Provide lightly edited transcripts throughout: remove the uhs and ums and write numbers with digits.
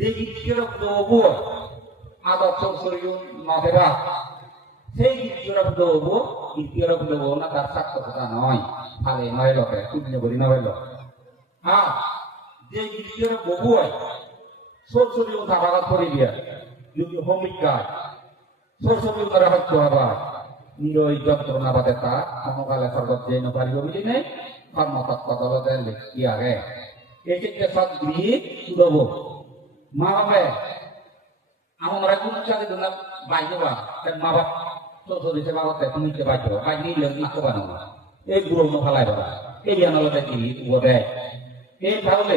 যে গিরিজরক দৌবো আদর্শ শরীর নদেবা সেই গিরিজরক দৌবো গিরিজরক দৌবো না তার সাক্ষরতা নয় তাহলে নয় লোকে পুণ্য করি নয় লোক আর যে গিরিজরক ববু হয় সরসরি থাকার করে দিয়া যদি হোমিকায় সরসরি তারা হত্যা হবার নিরই যন্ত্রণা বাদে তা সমকালে সর্বত যে নপারি বলি নেই কর্মতত্ত্ব দলতে লিখি আগে এই যে সব গৃহী দেব মা বাবা আমরা কোন চাকরি দিন বাইরে বা মা বাপ সরসরি সে বাবাতে তুমি কে বাইর বাইরে নিলে লিখতে পারো না এই গুরু নখালাই বাবা এই জানালতে কি বোধে এই তাহলে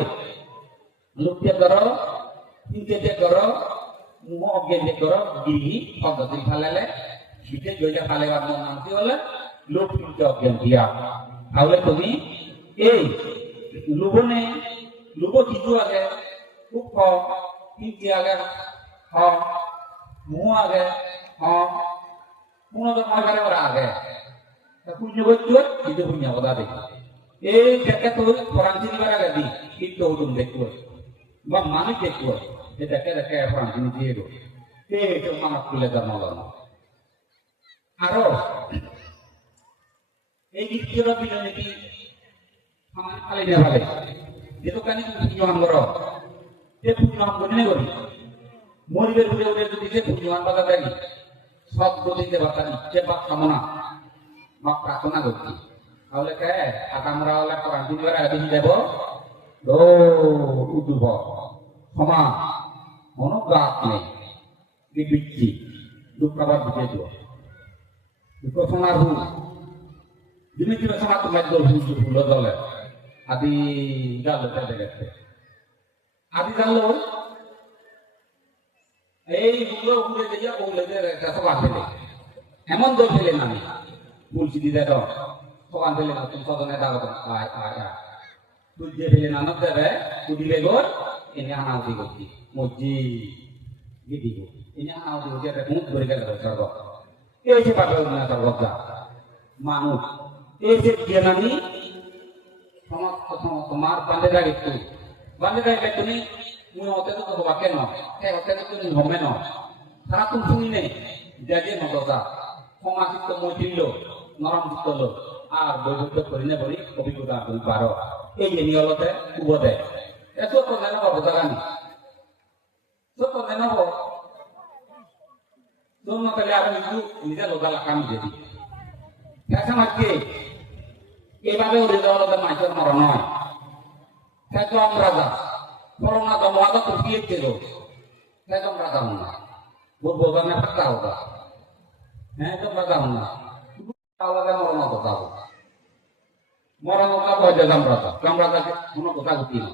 লোকটিয়া ধরো তিনটে করো মুহ অজ্ঞান করো গিরি পদ্ধতি ফেলালে শীতে জয়টা ফালেবার নামটি হলে লোক তিনটে অজ্ঞান দিয়া তাহলে তুমি এই লুবনে লুব কিছু আগে খুব কম তিনটি আগে হ মুহ আগে হ পুনঃ মজারে ওরা আগে পুণ্য করছো কিন্তু পুণ্য কথা দেখি এই দেখে তো ফরান্সি নিবার আগে দি কিন্তু ওটুম দেখবো বা মানুষ দেখবো যে দেখে দেখে ফরান্সি দিয়ে গো এইটা মানুষ তুলে জন্ম লন আরো এই গীতগুলো বিনোদী আমার খালি না ভাবে যেহেতু কানি পুণ্যমান করো সে পুণ্যমান করি না করি মরিবের উঠে উঠে যদি সে পুণ্যমান বাধা দেয় সব গতিতে বাধা দিচ্ছে বা কামনা বা প্রার্থনা করছি তাহলে কে আমরা হলে ফরান্সি নিবার আগে দেব উদ্ভব ক্ষমা মনোগাত নেই বিচ্ছি দুঃখ আবার বুঝে দিব দুঃখ সোনার ভুল যিনি কিনা সোনা তোমার দল ভুল দলে আদি জানলো পেটে গেছে আদি জানলো এই ভুলো ঘুরে দিয়ে বললে যে সবান ফেলে এমন দল ফেলেন আমি বলছি দিদা তো সবান ফেলে না তুমি সদনে দাও আয় আয় আয় তুই যে ফেলে নানক দেবে তুই দিলে গোর এনে আনাউতি করছি মজ্জি দিব এনে আনাউতি করছি একটা মুখ ধরে গেল সর্ব এই যে পাবে না সর্বদা মানুষ এই যে জ্ঞানী তোমার বান্ধে রাখি বান্ধে রাখলে তুমি মুই হতে তো তোমার কেন হতে তো তুমি হবে না সারা তুমি শুনি নেই যে নদা সমাজিক তো মই দিল নরম যুক্ত লোক আর বৈধত্য করি না বলি অভিজ্ঞতা তুমি পারো এই যে নিয়লতে উবদে এত তো নেন বাবু জানি তো নেন হবো জন্য তাহলে আমি কিন্তু নিজে লোকা লাগাম যদি এখন আজকে এভাবে ওদের দলতে মাইকের মরণ হয় সেতো আমরা যা করোনা তো মজা তো দিয়েছিল সেতো আমরা যাবো না বলবো না ফাঁকা হোক হ্যাঁ তোমরা যাবো না তাহলে মরণ তো যাবো মরণ কথা বলছে আমরা তাকে কোনো কথা উঠি না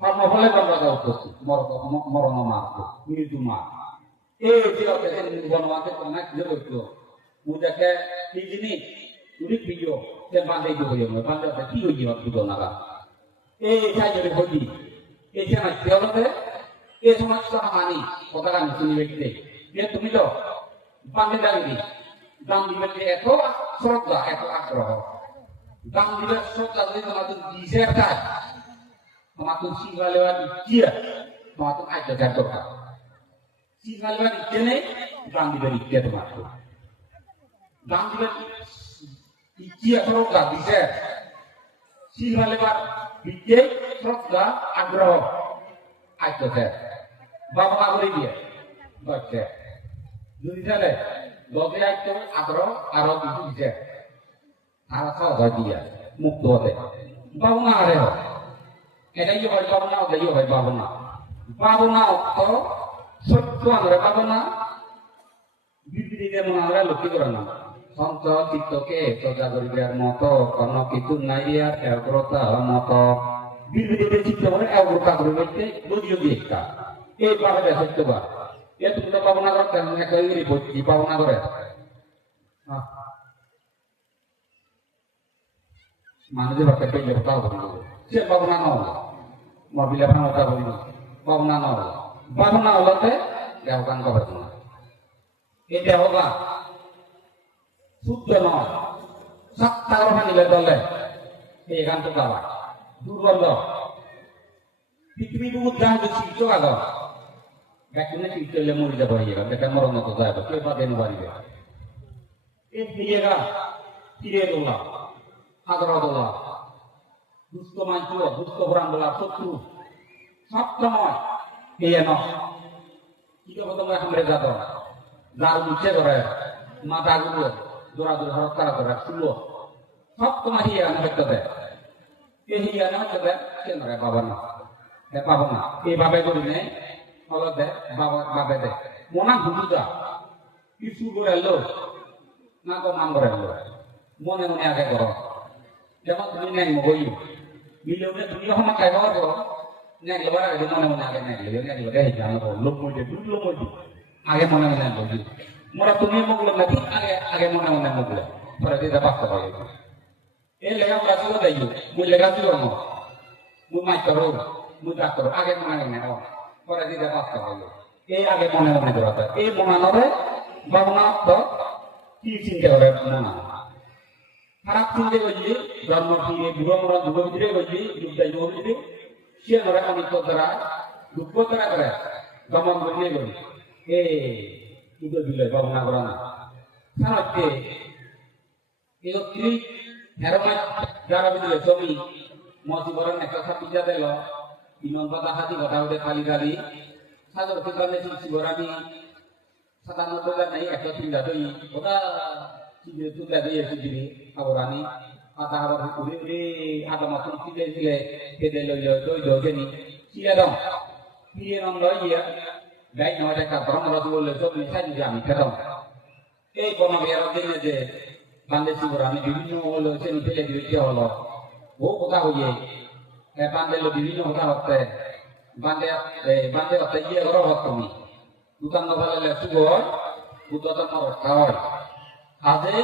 কর্মফলে আমরা উঠছি মরণ মারতো মৃত্যু মার এই যে বনবাসে তোমার কি করতো মুজাকে এই জিনিস তুমি ভিডিও যে বাঁধে দিব না বাঁধে কি হইছে ভাবতো না এই সাইজরে হইছি এই যে না দেওয়াতে এই সমস্ত মানি কথা আমি শুনি ব্যক্তি যে তুমি তো বাঁধে দাঁড়িয়ে দাম দিবে এত শ্রদ্ধা এত আগ্রহ দাম দিবে শ্রদ্ধা যদি তোমার তো দিছে কাজ তোমার তো সিংহালেওয়া দিচ্ছে তোমার তো খাদ্য খাদ্য দরকার সিংহালেওয়া দিচ্ছে নেই দাম দিবে দিচ্ছে তোমার তো দাম দিবে ইচ্ছে শ্রদ্ধা দিছে সিংহালেওয়া দিচ্ছে শ্রদ্ধা আগ্রহ খাদ্য খায় বাবা করে দিয়ে দরকার যদি তাহলে লগে আইতো আগ্রহ আরো কিছু দিছে আর খাওয়া দিয়া মুক্ত হতে বাবনা আরে এটাই হয় বাবনা ওটাই হয় বাবনা বাবনা অর্থ সত্য আমরা বাবনা বিবৃতি মনে আমরা লক্ষ্য করে না সন্ত চিত্তকে সজা করিবার মতো কোন কিছু নাই আর এগ্রতা মত বিবৃতিতে চিত্ত করে এগ্রতা করে বলতে বুঝিয়ে দিয়েছে এই পাবে সত্যবা এ তুমি তো বাবনা করতে একই বলছি বাবনা করে মানুষের বাচ্চা পেয়ে কথা বলবো সে বাবনা ন মবিলা ভাঙা বলিব বাবনা ন বাবনা হলতে দেহগান কবে না এই দেহগা শুদ্ধ নয় সাতটার ভাঙিলে দলে এই গান তো গাওয়া দুর্গন্ধ পৃথিবী বহুত জাহাজ শিল্প আগত ব্যাকুনে শিল্প হলে মরে যাবো ইয়েগা দেখা মরণ মতো যাইব কেউ বা দেন বাড়িবে এ ইয়েগা তীরে দোলা সাগর দোলা দুস্থ মাইক দুস্থ ভরান দোলা শত্রু সব সময় এই এন কি কথা তোমরা সামনে যাত যার উঠছে ধরে মাথা গুলো দৌড়া দৌড় হরত তারা ধরে শুলো সব তোমার হিয়া হইতে দেয় এই হিয়া হইতে দেয় কেন রে বাবা না পাবো না এইভাবে করি নেই অলপ দে বাবা বাবে দে মনা ঘুটুটা কিছু করে এলো না তো মান করে এলো মনে মনে আগে করো যেমন তুমি নেই বই মিলিয়ে তুমি যখন খাই খাওয়ার করো নেই লেবার আগে মনে মনে আগে নেই লেগে জানো লোক মধ্যে লোক মধ্যে আগে মনে মনে বলি মোরা তুমি মুগলো নাকি আগে আগে মনে মনে মুগলো পরে দিতে বাঁচতে পারে এই লেগা গাছগুলো দেয় মুই লেগা ছিল মুই মাইক করো মুই ডাক করো আগে মনে মনে পরে দিতে বাঁচতে পারলো এই আগে মনে মনে করা এই মনানরে ভাবনা তো কি চিন্তা করে মনা খারাপ চিন্তা করলি জন্ম ফিরে বুড়ো মরা যুগ ভিতরে করলি যুগদাই যুগ ভিতরে সে ধরে অনিত্য দ্বারা দুঃখ দ্বারা করে দমন করিয়ে করি এই দিলে ভাবনা করা না সারাতে এই হেরোমা যারা ভিতরে জমি মসজিবরের একটা পিজা দিল ইমান পাতা হাতি কথা উঠে খালি খালি সাগর থেকে শিবর আমি 97 নাই একটা চিন্তা তৈরি ওটা তুলে দিয়ে এসেছিলি আবরানি আধা আবার উড়ে উড়ে আধা মাত্র চিলে চিলে কেঁদে লইল দই দইনি চিলে দাও ফিরে নাম লই গিয়া গাই নয় টাকা ভ্রম রস বললে সব মিশাই দিকে আমি খেতাম এই কোনো বেয়ার দিনে যে বান্ধে শিবর আমি বিভিন্ন হলো সে ফেলে দিতে হলো ও কথা হইয়ে বান্ধে বিভিন্ন কথা হচ্ছে বান্ধে বান্ধে হচ্ছে গিয়ে ঘর হত তুমি দুটান নভালে সুগর বুদ্ধতা রক্ষা হয় আজে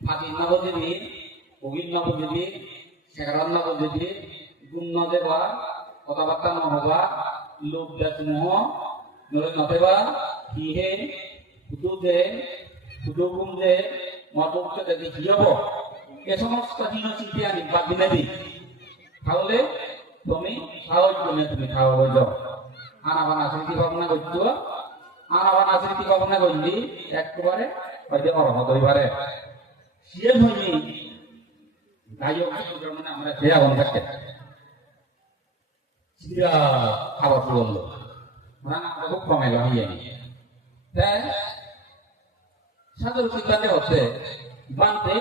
ফাঁকির নবদেবী অগির নবদেবী শেখরান নবদেবী গুণ ন দেবা কথাবার্তা নহবা লোক দেশমোহ নরে নদেবা হিহে ফুটু দে ফুটু গুম দে মদুকে দেখি কি হব এ সমস্ত চিন্তি আনি বাদ দিনে দি তাহলে তুমি সাহস করে তুমি খাওয়া হয়ে যাও আনাবানা স্মৃতি ভাবনা করছো আনাবানা স্মৃতি ভাবনা করলি একবারে হয়তো অরহত হইবারে সে হয়নি গায়ক মানে আমরা খেয়া বন থাকতে সিরা খাবার বললো রান্না খুব কমাইল হইয়া তাই সাদর সিদ্ধান্তে হচ্ছে বানতে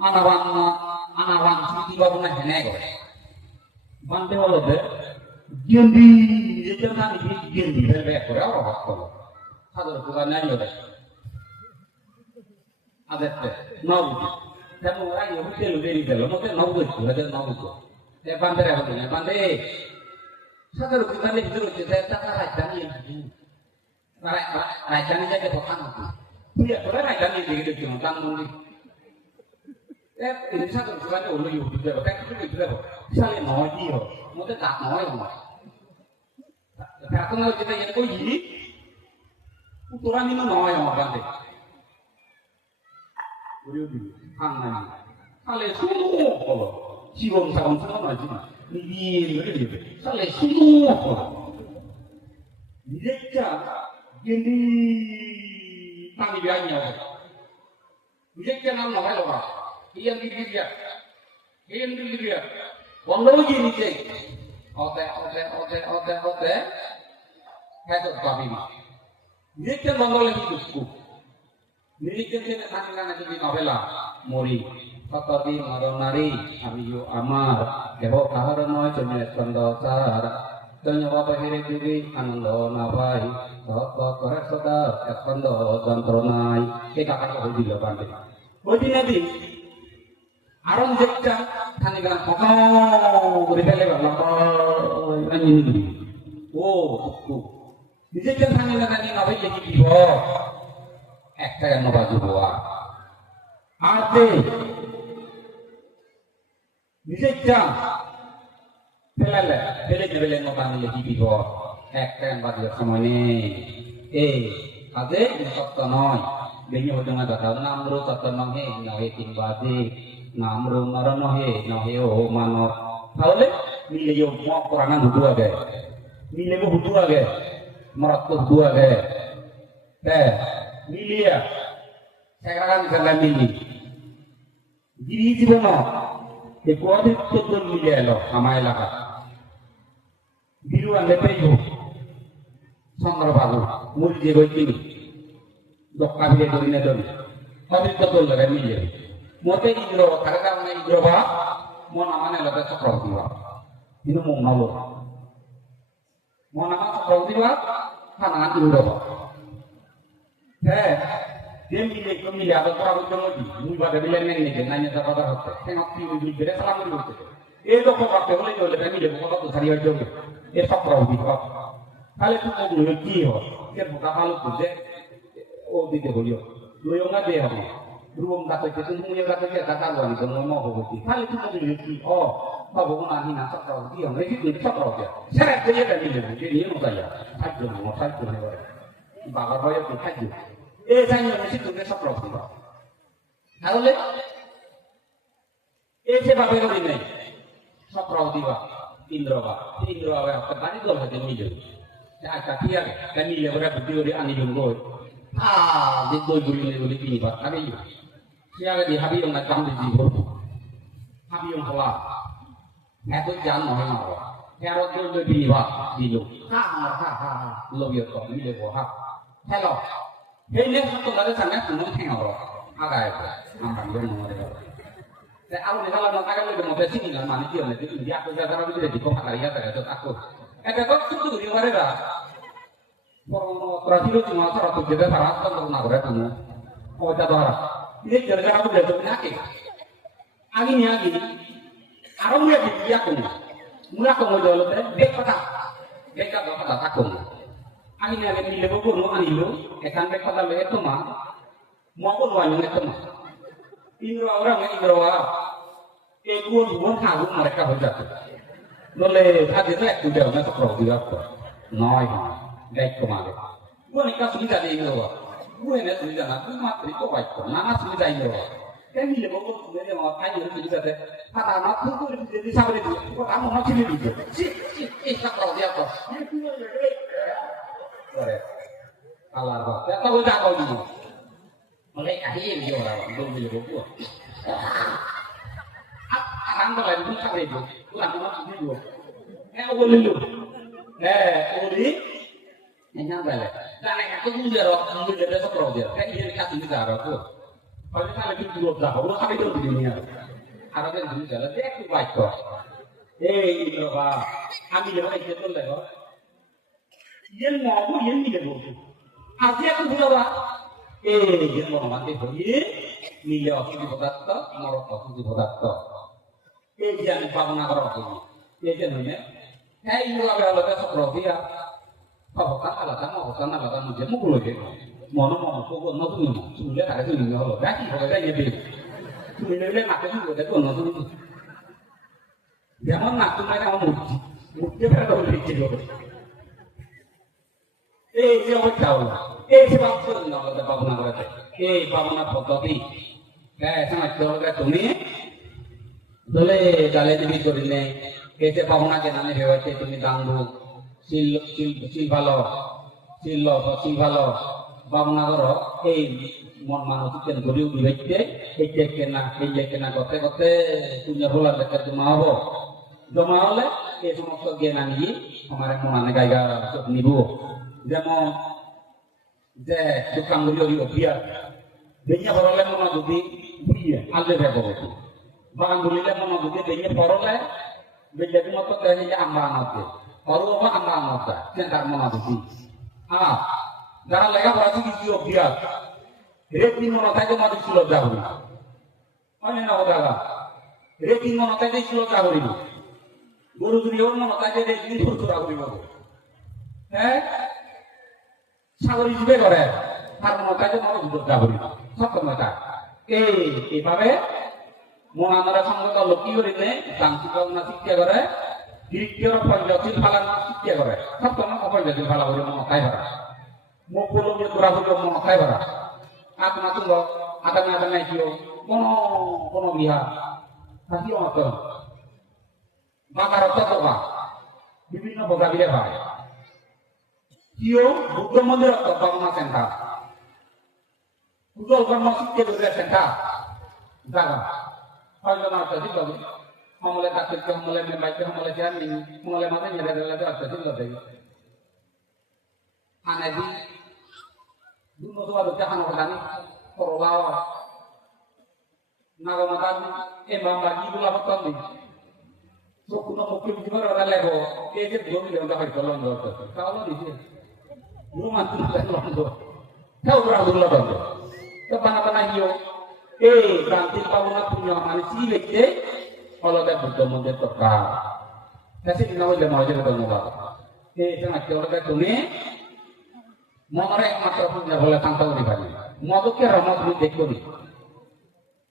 আনাবান স্মৃতি ভাবনা হেনে করে বানতে হলো গেন্দি যেটা না গেন্দি ফেলবে করে অভাব করলো সাদর কুকার নারী হবে আদেরতে নবুঝি তেমন ওরা হোটেল বেরিয়ে গেল মতে নবুঝি ওদের নবুঝো বান্ধে রাখো না বান্ধে সাদর কুকারে ভিতরে হচ্ছে টাকা রাজধানী রাজধানী যাকে দোকান হতো তুই এতটা রাজধানী দিকে দেখছিল তার মন্দির সাদর কুকারে হলো ইউটিউব দেবো তাই কিছু দেখতে দেবো সালে নয় দিয়ে হোক মতে দাঁত নয় হয় এখন যেটা এর কই তোরা নিন নয় আমার বান্ধে তাহলে শুনো হলো জীবন সাগন শুনো নয় জীবন নিজের তাহলে শুনো হলো নিজেরটা গেন্দি পানি বেআই হবে নিজেরটা নাম না ভাই বাবা ইয়ান গিরিয়া বন্ধ গিয়ে নিচে হতে হ্যাঁ তো পাবি না নিজেরটা বন্ধ লেগে দুঃখ নিরিখের থাকলে যদি নবেলা মরি শতদিন নর নারী আমি আমার দেহ কাহার নয় তুমি স্কন্দ সার তুমি বাহিরে যুগে আনন্দ না পাই করে সদা স্কন্দ যন্ত্র নাই এই টাকাটা হয়ে দিল বান্ধে ওই দিন আদি আরং যেটা থানি গান করে ফেলে ও নিজেকে থানি লাগানি নবে কি দিব একটা কেন বাজু হওয়া আর নিজের চান ফেলালে ফেলে ফেলে বানিয়ে কি দিব একটা কেন বাজুর সময় নেই এই কাজে সত্য নয় বেনি হতে না কথা নামরো সত্য নহে নহে তিন বাজে নামরো নর নহে নহে ও মানব তাহলে mile yo mo korangan hudu age mile mo hudu age marat to hudu age mile ya sekarang bisa mili diri জীবন একোয়াদি তো মিলে এলো আমার এলাকা বিরুয়া লেপেই হোক চন্দ্রবাবু মূল যে গইতিনি দক্কা বিলে করি না দমি অদিত তোল লাগে মিলে মতে ইন্দ্র তার কারণে ইন্দ্র বা মন মানে লগে চক্রবর্তী বা কিন্তু মন নলো মন আমার চক্রবর্তী বা খানা ইন্দ্র বা হ্যাঁ যে মিলে তো মিলে আবার করার জন্য মুই বাদে মিলে নেই নিকে নাইনে যা কথা হচ্ছে কেন কি ওই বেরে সালাম করতে এই তো করতে হলে চলে মিলে কথা তো ছাড়িয়ে যাবে এ চক্রবর্তী বা তাহলে তুমি বলবে কি হয় যে বোকা ভালো বুঝে ও দিতে বলিও লইও না দিয়ে হবে রুম কাছে তুমি মুয়ে কাছে কাটা বলি তো মো হবতি তাহলে তুমি বলবে কি ও বাবু না হিনা চক্রবর্তী আমরা কি তুমি চক্রবর্তী সেটা দিয়ে মিলে যে নিয়ে মতাইয়া থাকবে না থাকবে না বাবা ভয়ে তো থাকবে এই জানি না তুমি চক্রবর্তী তাহলে এই যে বাপের বাড়ি নেই চক্রবর্তী বা ইন্দ্র বা একটা বাড়ি দল হতে মিলে আচ্ছা ঠিক আছে kami lebar bukti ori ani junggo di doi guli ini pak kami siaga di habi yang nak di jibur habi yang kelar itu jangan mau yang apa karo doi bini pak di lu lo biar kau ini lebar ha hello ini satu lagi sangat senang tengok agak itu ambil dong nomor itu saya awal ni kalau nak agak lebih mau besi ni kan mani dia ni dia aku saya kalau dia di kau hari ya tak aku kok itu di mana dah Prasilo cuma 100 juta 100 tahun nak berapa tu? Oh jatuh harap. Ini gara-gara aku belajar penyakit. Angin, aku mulai dia aku. Mulai aku mau jual tu, beka apa aku. Angin ni lepas pun mau anilu, ekan beka dah lepas tu mah, mau pun wanjung itu mah. Indra orang, ekor bukan tahu mereka berjatuh. Lalu ada tu dia nak seperti apa? Noy. Baik kemana? Gua nikah sudah di Indo. Gua ni sudah nak mati kau baik kau. Nana sudah Indo. Kami le bawa sebenarnya mau tanya itu juga deh. Kata anak tu jadi sabar itu. Kau kamu nak sini itu. Tak tahu dia apa. Sorry. Allah Allah. Tak tahu dah kau ni. Mulai akhir dia orang belum boleh bawa. Orang tu lagi pun sabar itu. Tuhan tu nak sini dua. Boleh lu. Boleh. Yang balik. Karena aku mundur dari sekolah dia. Kayak dia kasih negara aku. Kalau saya lebih dulu dah, orang kami itu di dunia. Ada yang dulu jalan, dia aku baik kok. Ini berapa? Kami jalan itu tu leh. Yang mau yang ni dulu. Asyik aku berapa? Yang mau mati pergi. Ni aku di bodat tu, marot aku di bodat tu. Yang paman aku aku. Yang ni. Ini berapa orang sekolah dia. Kalau kan alasan mungkin mukul lagi. Mana kok nonton ni? Sudah ada tu ni kalau dah sih kalau dah jadi. Sudah nak tu juga dah nonton tu. Jangan nak tu mereka mau mukti berapa boleh jadi. Siapa tahu? Sebab tu nak ada bangunan berada. Bangunan potati. Sangat jauh ke tu ni. Boleh jalan di bidor ni. Bangunan kita ni hebat tu ni tangguh. Sil ভালো বামনা করো এই মন মানুষের গরিব বিবেকতে এই যে কেনা করতে পুণ্য ভোলা দেখতে জমা হলে এই সমস্ত জ্ঞান আনিয়ে আমার মনে গাইগা সব নিব যেমন যে দোকান গুলি অভিয়ার বেঞ্জা পড়লে মনে যদি বুড়িয়ে আলবে ভেবো বাগান গুলিলে মনে যদি বেঞ্জে পড়লে বেঞ্জাকে মতো দেখে যে আমরা আনতে Orang apa anda angkat? Jangan mana tu? Jangan lega berarti video biar. Rating mana tadi mati sudah jauh. Mana nak ada? Rating mana tadi sudah jauh. Guru dunia mana tadi rating sudah jauh. Sabar juga kore. Har mana tadi mana sudah jauh. Siapa mana? Ibabe. Mana nara sanggup kalau kior ini, tangsi kalau nasi kia kore. Dikira panjangin halan masih ya kore. Satu nama apa jadi halan orang mau kaya kore. Mau pulang dia kurang orang mau kaya kore. Aku nak tunggu. Ada naik kio. Kono biha. Tapi orang tu. বাজারত টকা বিভিন্ন বজাবিলে পায় কিয় বুদ্ধ মন্দিৰত Bangla centre উজ্জ্বল কৰ্মসূচিকে ধরে centre জাগা ছয়জনৰ অত্যাধিক লগে সমলে তাৎপর্য সমলে মেম্বাইকে সমলে চেয়ারম্যান সমলে মাঝে মেরে দিলে অত্যাধিক লগে আনেদি দুনো দুটা খানো জানি করলাও নাগমাতান এমাম বাকি গুলা বতন নি সকুনো মুখ্য জীবন ওরা লেগো এই যে ভূমি লেগো হয়তো লন্ডন করতে তাহলে দিছে রোমান তুলে লন্ডন তাও ওরা গুলা বন্ধ তো বানা হিও এই ক্রান্তি পাবনা পুণ্য মানসি লেখতে অলদে বুদ্ধ মন্দির তকা তাসি দিনা হইলে মহাজের ধন্যবাদ এই সময় কেউকে তুমি মনের একমাত্র পুণ্য বলে কান্তা করি পারি মদকে রমত তুমি দেখো নি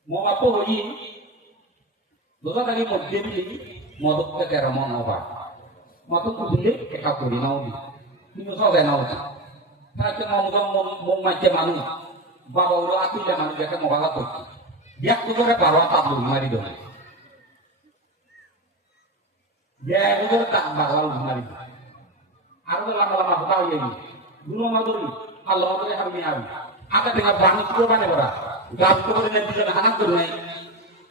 মো বাপু হই দুটা দাগি মধ্যে দিলি মদককে কেরা মন হবা মদক দিলে একা করি নাও দি কিন্তু সবে নাও দি তাতে মন মাইতে মানুষ বাবা ওরা আতিলে মানুষ দেখে মোবাইল করছি বিয়াক করে 12 তাবলু মারি দেবে বিয়াক করে তাক বাগাল মারি আর লম্বা লম্বা হতা হয়ে গেছে দুনো মাদুরি আল্লাহ করে হারমি আবি আগে থেকে বাণী করে বানে করা গাছ করে নেন দিলে হানা করে নাই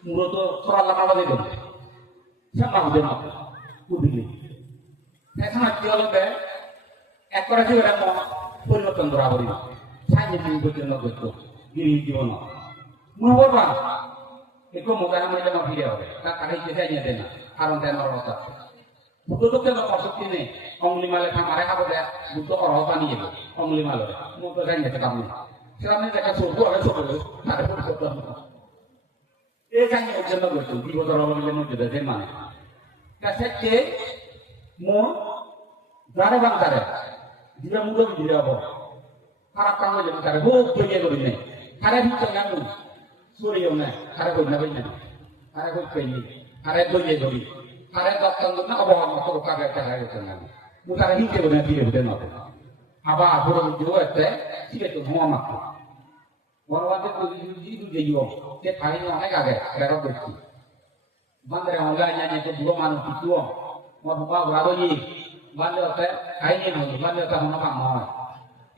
মূলত সরাল লামা দিয়ে দেবে শ্যামা হবে না উদিলে এখন কি হলো বে এক করে যে এরকম পরিবর্তন করা বলি সাইনে দিন পর্যন্ত করতো গিরি জীবন মহবরবা একো মোকানা মহিলা মা ফিরে হবে তার কাছে যেতে নিয়ে দেয় না কারণ তাই আমার অবস্থা বুদ্ধ কেন অশক্তি নেই অঙ্গুলি মালে মারে খাবো দেয় বুদ্ধ অর্হতা নিয়ে যাবে অঙ্গুলি মালে মুখ যাই যেতে কাম নেই সেখানে দেখা চলবো আগে চলবো তারে করতে হবে এই কাহিনী ওর জন্য করতো 2 বছর অবলম্বনের মধ্যে দেয় মানে কাছে মো যারে বাংলারে দিলে মুখ দিলে হবো খারাপ কাম হয়ে যাবে তারে খুব তৈরি করি নেই খারাপ হিচ্ছে না সরিও না খারাপ করি না বই না খারাপ করি পেলি খারাপ তৈরি করি খারাপ দপ্তর না অবহার মতো কাগজ চালাই গেছে না মুখারে হিচ্ছে করে দিয়ে হতে না আবার পুরো দিও এতে ঠিক তো ধোঁয়া মাত্র বড়বাদের যদি দিও সে খালি অনেক আগে বেরো দেখছি বান্দরে হঙ্গা নিয়ে তো দুটো মানুষ পিছুও মত বা রাবই বান্দে ওতে খাইনি নয় বান্দে ওতে হনো কাম হয়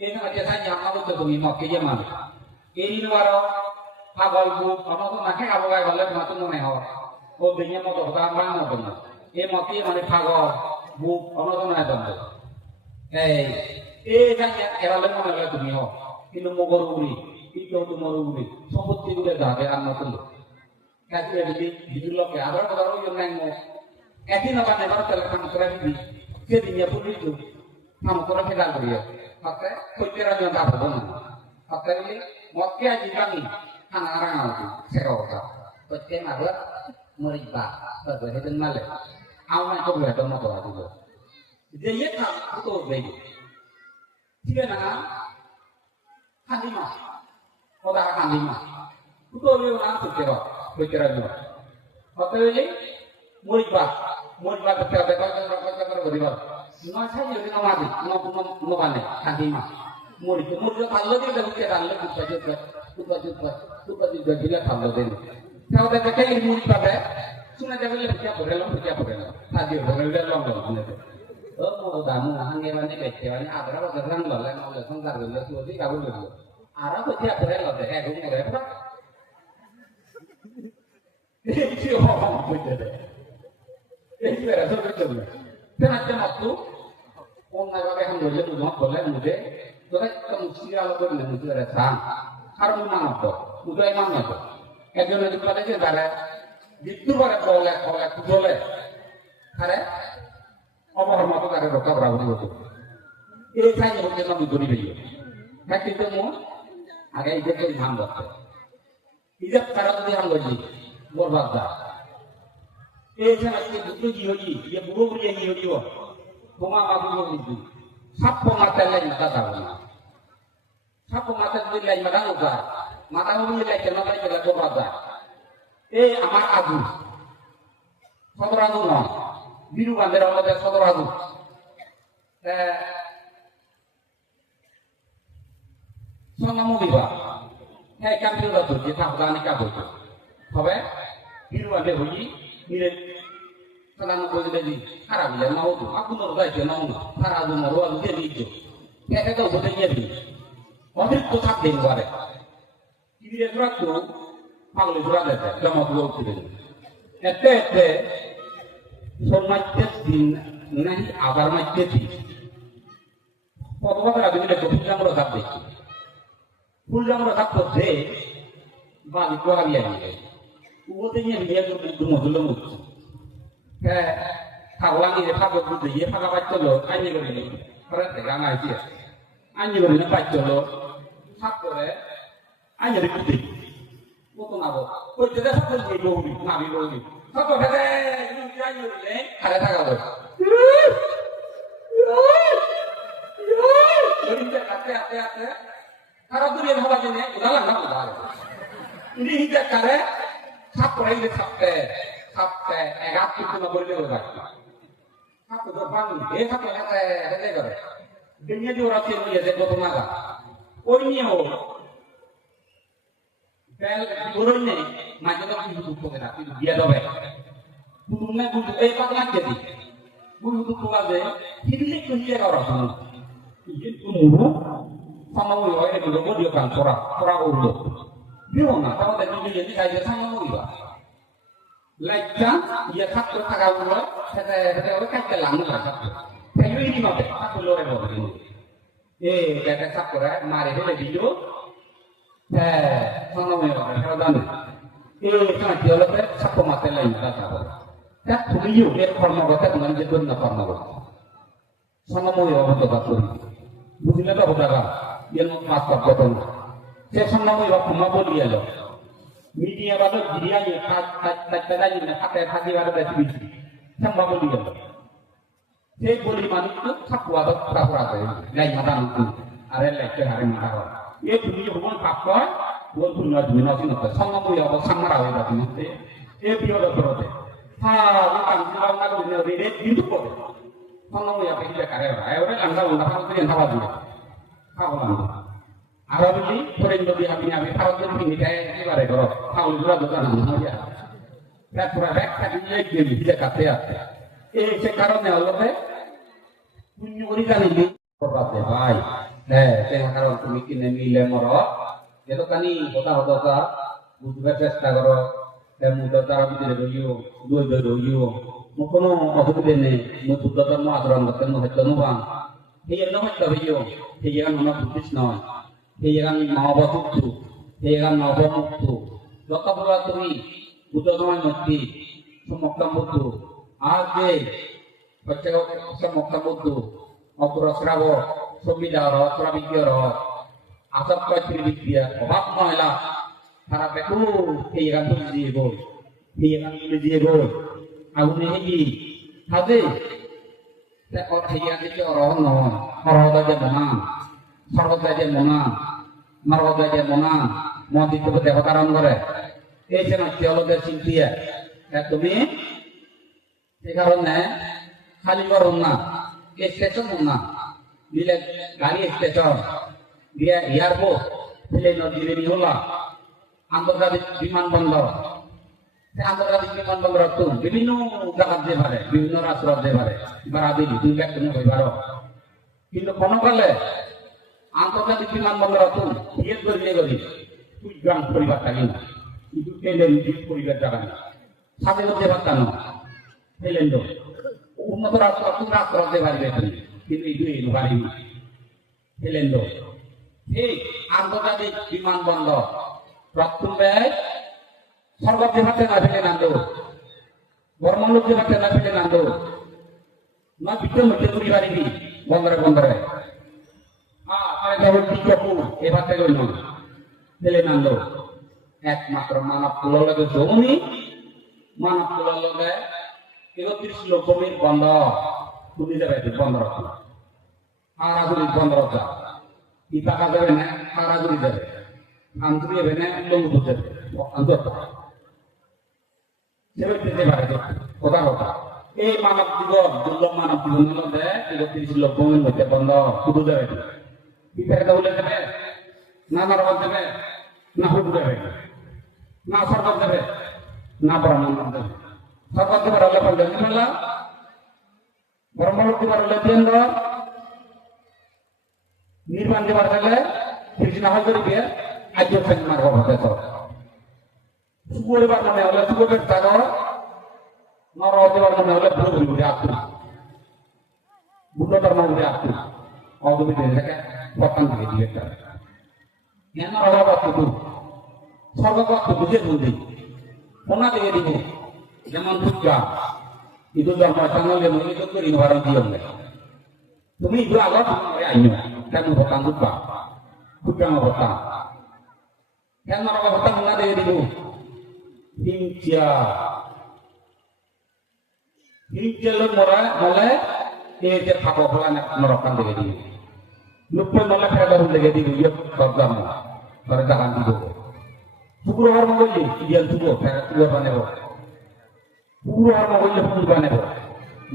এই না যে সাই জামা তো তুমি মক্কে যে মানুষ এই নিবারো পাগল বুক আমাকে নাকে আবগায় বলে মাত্র মনে হয় ও দুনিয়া মতো হতা বাংলা বলে এই মতে মানে পাগল বুক আমাকে নয় বন্ধ এই জানি এরালে মনে হয় তুমি হও কিন্তু মগর উড়ি কিন্তু তোমার উড়ি সম্পত্তি গুলো যাবে আর নতুন কাজে যদি বিদুলকে আবার কথা ওই জন্য একদিন আবার নেবার চলে কাম করে দিবি সেদিন পুলিশ কাম করে ফেলা করিও ওকে কইতেরা জন্য আপদ না ওকে বলি মক্কে আজ জানি খানা রাঙা হতো সেটা কথা কইতে মারো মরিবা তবে হেদিন মালে আউনা তো বেটো মতো আদিব যে ইয়ে খাম তো বেগি ঠিক না খাদিমা ওদা খাদিমা তো ওই নাম তো কেবা কইতেরা জন্য ওকে বলি মরিবা তো বেটা করিবা নয় সাই যদি নমাদি নবানে খাদিমা মরিতে ভালো দিয়ে দেবো কে রান্না দুপা দিলে ভালো দেন তাহলে দেখে এই মুড়ি পাবে শুনে যাবে ভিজা পড়ে সাজিয়ে ভরে লঙ্গল শুনে ও দামু হাঙ্গে মানে বেচতে মানে আদরা বছর রাং ললে নলে সংসার করলে সুদি কাবুল করলো আর ভিজা পড়ে লতে এক মরে পড়া এই কি হওয়া বুঝতে দে এই বেরা সব চলবে তেনাতে মাত্র অন্যভাবে এখন বললে মুখ বলে মুখে তোরা কাম সিরিয়াল করে মুখে রাখা আর মানব উদয় মানব একজন যদি বলে যে তারা মৃত্যু পরে বলে কুজলে আরে অবহর মতো তারা রক্ষা করা হতো এই চাই হচ্ছে না বুঝি বেরিয়ে হ্যাঁ কিন্তু আগে এই যে ধান করতে ইজব তারা যদি আম বলি বরবাদ দা এই যে আজকে দুটো জি হই ये বুড়ো বুড়ি ই হইও তোমা বাবু বুদ্ধি সাপ্পো মাথা লাই মাথা দাও না সাপ্পো মাথা যদি লাই মাথা উঠা মাথা হইলে লাই কেন লাই কেন বরবাদ দা এই আমার আগু সদর আগু না বিরু বান্ধের আমাদের সদর আগু সন্নামো বিবা হ্যাঁ কাম্পিউ দাও যে থাকদানি কাবো হবে বিরু বান্ধে হই নিলে Kadang aku jadi harap ya mau tuh, aku mau baca mau harap mau ruang jadi itu. Kayak kau boleh jadi. Waktu itu tak dengar. Ini dia surat tu, kalau surat ada, kamu dua tu. Ete, sormajet din nahi abar majet di. Kau lagi ni aku pulang rosak deh. Pulang rosak tu deh, bagi dua hari ni. Uotnya dia tu dulu. Kawan ini pakai budu, dia pakai baju lo, anjing ini, berat deh, jangan aja. Anjing ini baju lo, satu deh, anjing itu deh, bukan apa, kau tidak satu lagi logi, nabi logi, satu deh, ini anjing ini, ada tak apa? Jadi hati, kalau tu dia bawa jenis, udah lah, udah. Ini hijau kare, satu lagi Sabte, erat itu nggak boleh juga. Satu depan, satu kata kare. Dunia di orang sini jadi dua tenaga. Oh ini bel burung ni, macam tu butuh kita, dia doa. Burungnya butuh, patah jadi. Burung butuh aja, hidup tu dia orang semua. Itu mulu, sama mulu ini dulu dia kan sorak urut. Dia mana? Kalau tadi dia kayak sama mulu juga. Lajang, dia satu tagalu, saya orang kata lama lah. Saya ini macam satu loreng begini. Kata satu orang, mari dia video. Sana mana? Kalau dah ni, sana dia lepas satu mata lain dah sahaja. Tak tujuh dia korma kata dengan jadul nak korma kata. Sana mana betul betul. Bukan dah betul lah. Dia nak masak betul. Saya sana mana korma boleh dia. Media baru dia ni tak ni nak hati baru dah sibuk. Sama boleh dia. Saya boleh manut tu tak buat pura-pura tu. Lain macam tu. Ada lagi hari macam. Ia tu dia bukan apa, bukan punya dunia sini tu. Sama boleh apa sama rawi dah tu. Ia dia dah berada. Bukan kalau nak dunia ini itu boleh. Sama boleh apa dia kerja. Orang anda harus yang tahu juga. Kau orang. Arab ini sering lebih habis Arab ini kayak ini ada kalau tahun dua bukan saja. Saya pernah tadi dia tidak kata. Sekarang ni Allah punya orang ini berbeza baik. Sekarang tu mungkin ni lemoro. Itu kan ni kota butuh cesta karo dan mudah cara kita dua. Mungkin aku tu ni mudah cara macam ketemu bang. Dia nama tahu dia nama Buddhis nama. Yang mau batu, yang mau batu. Lokal beratui, budak orang mati, semua kamu tu. Aje, baca semua kamu tu. Aku rasrawo, semidaro, serabikiro. Asap kacir dia, obat malah. Harap aku, yang tu dia boy. Aku ni hadi. Tak orang yang orang dah menang. Sarot aja mana, marot aja mana, mau ditutup dekoran kore. Cina kalau dah cintia, tumi, sekarang ni, kali korona, station mana, bila gali station, dia airport, bila nak diri hola, antara biman bandar, antara biman bandar tu, bibinu jagat debare, bibinu rasurat debare, barabi di tujuh kena berbaro. কিন্তু কোনো কালে আন্তর্জাতিক বিমানবন্দর বিয়ে করি কুড়িগ্রাম পরিবার থাকি না কিন্তু ট্রেনের পরিবার জায়গা না স্বাধীনতা দেবার কেন ট্রেন উন্নত রাষ্ট্র হতে পারবে কিন্তু এই বাড়ি ট্রেন এই আন্তর্জাতিক বিমানবন্দর প্রথম ব্যয় সরকার দেবাতে না ফেলে নান্দ বর্মলোক দেবাতে না ফেলে নান্দ না বিদ্যুৎ মধ্যে পরিবারই বন্দরে এবার থেকে ফেলে নামলো একমাত্র মানব তোলার লগে জমি মানব তোলার লগে 31 লক্ষ জমির বন্ধ তুমি যাবে বন্ধ রাখো আরাগুলি বন্ধ রাখা কি টাকা যাবে না আরাগুলি যাবে আন্তরি যাবে না লঙ্গু যাবে অন্তত যেতে পারে কথা এই মানব জীবন দুর্লভ মানব জীবনের মধ্যে 31 লক্ষ জমির মধ্যে বন্ধ শুধু যাবে Kita boleh jaga, na narawat jaga, na hukum jaga, na sarkat jaga, na peranan jaga. সরকার দিবার হলে পঞ্চাশ মেলা ব্রহ্মলোক দিবার হলে 3 দর নির্মাণ দিবার হলে কৃষ্ণ হয় করিবে আজ মার হতে তো সুগরিবার মনে হলে সুগরের টাকা নর দেবার মনে হলে বুড়ো বুড়ি আত্ম বুড়ো ধর্ম বুড়ি আত্ম অদমি থেকে পতান থেকে দিয়ে কেন অভাব আত্ম সর্বপত্র বুঝে বুঝি কোনা থেকে দিব যেমন Durga itu dharma channel yang itu tuh ini barang diam deh. Tumi itu agak ayo kan hutang lupa, hutang hutang. Kan orang hutang nggak ada itu. Hingga lo mulai dia apa pelan merokan deh dia. Lupa mulai pada dulu deh dia dia program berjalan itu. Syukur hari mau jadi dia syukur pada mana পুরো কর্ম করলে ফুল বানাবো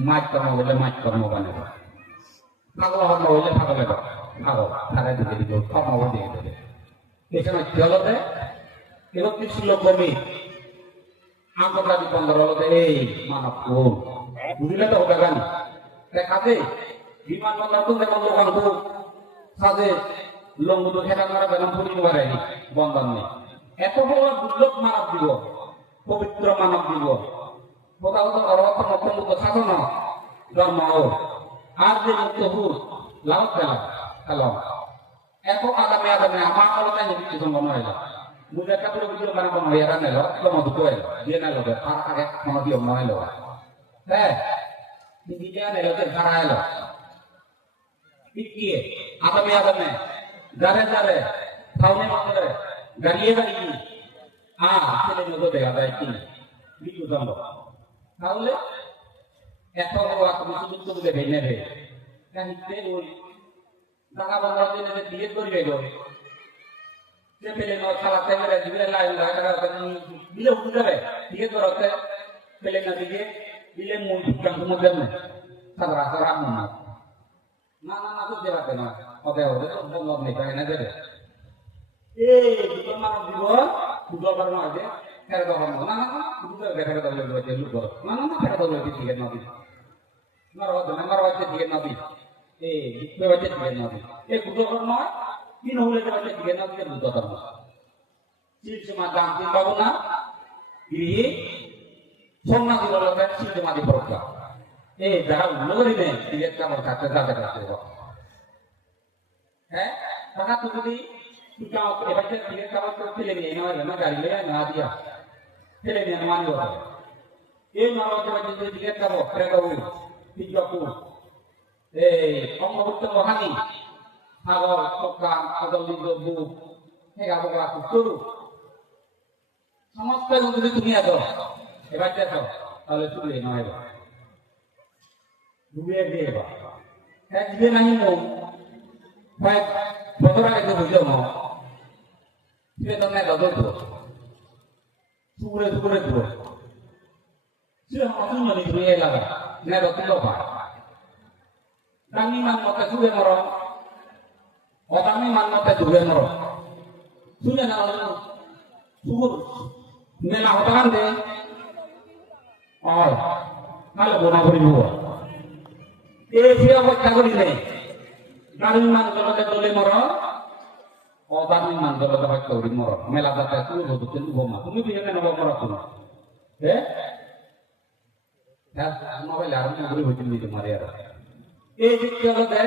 মাছ কর্ম করলে মাছ কর্ম বানাবো পাগল কর্ম করলে পাগলে পাগল তারা দিতে দিব কর্ম দিয়ে দেবে এখানে জলতে 31 লোক কমে আন্তর্জাতিক বন্দর হলতে এই মানব কোন বুঝলে তো হবে গান দেখাতে বিমানবন্দর তো যেমন দোকান তো সাথে লঙ্গুদো খেলা মারা বেলাম পুরি মারে বন্দর নেই এত বড় দুর্লভ মানব দিব পবিত্র মানব দিব প্রথাগত অর্থ মুক্ত শাসন ধর্ম আর যে মুক্ত হুর লাভ খেলাম এত আগামী আমার কলকাতায় কিছু সম্ভব নয় মুঝে একটা করে ভিডিও বানাবো নয় এরা নেল তোমা দুটো এলো দিয়ে নেল আর আগে কোনো দিয়ে নয় এলো হ্যাঁ দিয়ে নেল ভাড়া এলো পিটিয়ে আগামী যারে যারে সামনে মাত্রে গাড়িয়ে গাড়িয়ে ছেলে মতো দেখা যায় কি বিদ্যুৎ সম্ভব তাহলে এত বড় আত্মসুযুক্ত দিলে ভেঙে নেবে কাহিতে ওই টাকা বন্ধ দিলে দিয়ে করবে গো সে পেলে ন খালাতে গেলে দিলে লাইন লাগা দিলে উঠে যাবে দিয়ে করতে পেলে না দিলে মন টুকটাং মধ্যে না সারা সারা মন না তো দেওয়াতে না ওকে ওরে বন্ধ নেই তাই না দেবে এই দুটো মানুষ দিব দুটো বার মারবে খেলা দখল না দুটো দেখা দখল হয়েছে লুক না খেলা দখল হয়েছে ঠিক নদী মারো হচ্ছে ঠিক নদী এই দুটো হচ্ছে ঠিক নদী এই দুটো কর্ম তিন হলে হচ্ছে ঠিক নদী দুটো কর্ম চিলসীমা দাম তিন পাবো না গিয়ে সোমনাথ লোকের চিলসীমাদি পরকা এই যারা নগরী নেই টিকেট কামড় থাকতে যাতে কাটতে হ্যাঁ টাকা তো যদি এবার টিকেট কামড় করে ফেলে নিয়ে না গাড়ি না দিয়া ফেলে নিয়ে মানি হবে এই মানবতা যদি টিকেট কামড় ফেলে দেবো তিনজপু এই অঙ্গভুক্ত মহানি সাগর টকা কদলি বুক এই আবহাওয়া খুব চলু সমস্ত যদি তুমি এত এবার দেখো তাহলে চুলে নয় ডুবিয়ে দিয়ে হ্যাঁ দিবে নাহি মো কয়েক বছর আগে বুঝলো না সে তো না দল তো সুরে দিব সে হাসুন মানে ধুয়ে লাগা না দল পা দামি মান মতে সুরে মর অদামি মান মতে ধুয়ে মর শুনে না সুর মেলা হতান দে আর নালে বোনা করিব এই যে অবস্থা করিলে দামি মান দলে মর অদামি মান দলে হত্যা করি মর মেলা যাতে তুই হতো কিন্তু বোমা তুমি বিয়ে কেন মর তুমি মোবাইল আর নগরী হইতে নিতে মারে আর এই দিকটি হলতে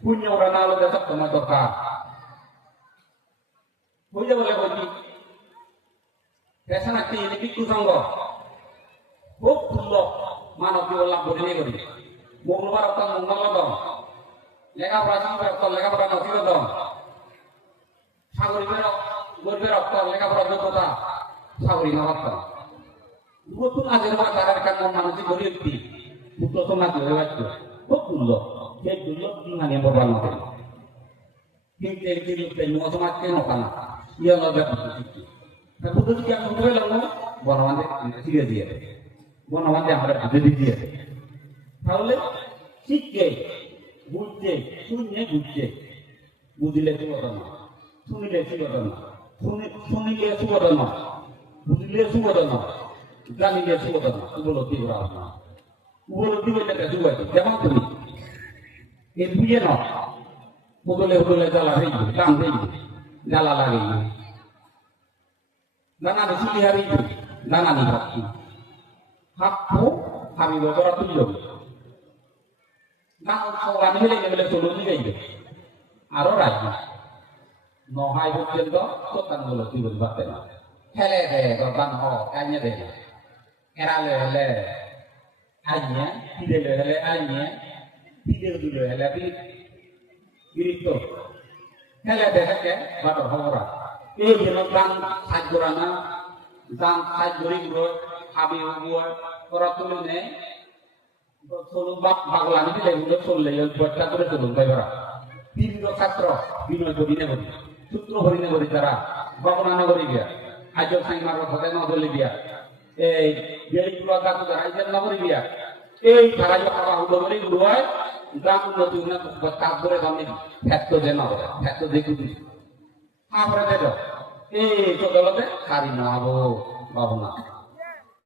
পুণ্য ওরা না হলে সব তোমার দরকার বুঝে বলে বলছি পেশা নাকি বিক্ষু সঙ্গ খুব সুন্দর মানব জীবন লাভ করে নিয়ে করি মঙ্গলবার অর্থাৎ মঙ্গল দম লেখাপড়া সঙ্গে অর্থাৎ লেখাপড়া নথির দম সাগরিকের গরিবের অর্থাৎ লেখাপড়া যোগ্যতা সাগরিক অর্থ নতুন আজের বা তার কারণ মানুষই গরিব একটি মুক্ত না করে রাখতো খুব দুর্লভ সেই দুর্লভ মানে বরবাদ না করে কিন্তু একটি লোক সমাজকে নকানা ইয়ে লজ্জা করতে বুদ্ধ যদি আমি উঠে গেলাম বনবান্ধে ছিঁড়ে দিয়ে দেয় বনবান্ধে আমরা বুদ্ধি দিয়ে দেয় তাহলে শিখছে বুঝছে শুনছে বুঝছে বুঝলে সুগত না শুনিলে সুগত না শুনিলে সুগত না বুঝলে সুগত না জানি যে সুবত না উপলব্ধি করা না উপলব্ধি বলতে কিছু আছে যেমন তুমি এর বুঝে না বদলে বদলে জ্বালা হয়ে যাবে টান হয়ে যাবে জ্বালা লাগে দানা বেশি হারি দানা নি ভাবছি হাতও আমি বদরা তুই যাবে না সবাই মিলে গেলে চলো দিয়ে যাইবে আরো রাখবে নহাই পর্যন্ত সত্যানগুলো তুই বলতে পারতে না হেলে দে দরদান হ কাইনে দে না এরালে হেলে আইনে ফিরে হেলে আইনে ফিরে দিলে হেলে বিরিত হেলে দে হেকে বাটর হবরা এই জন্য গান সাজগরা না গান সাজগরি গুলো হাবি হুবুয়া করা তুলে নে চলু বাগলানি দিলে গুলো চললে বট্টা করে চলুন ভাইরা বিভিন্ন ছাত্র বিনয় করিনে করি সূত্র হরিণে করি তারা গগনা নগরী গিয়া আজ সাইমার কথা নগরী গিয়া এই বেলিগুলো গাছ আইজের নগরী গিয়া এই তারা খাওয়া হুলো করি গুরু হয় গ্রাম উন্নতি কাজ করে দামি ফ্যাক্ট যে নগরে ফ্যাক্ট দেখু দিই তারপরে দেখো এই চোদ্দতে সারি না বাবু না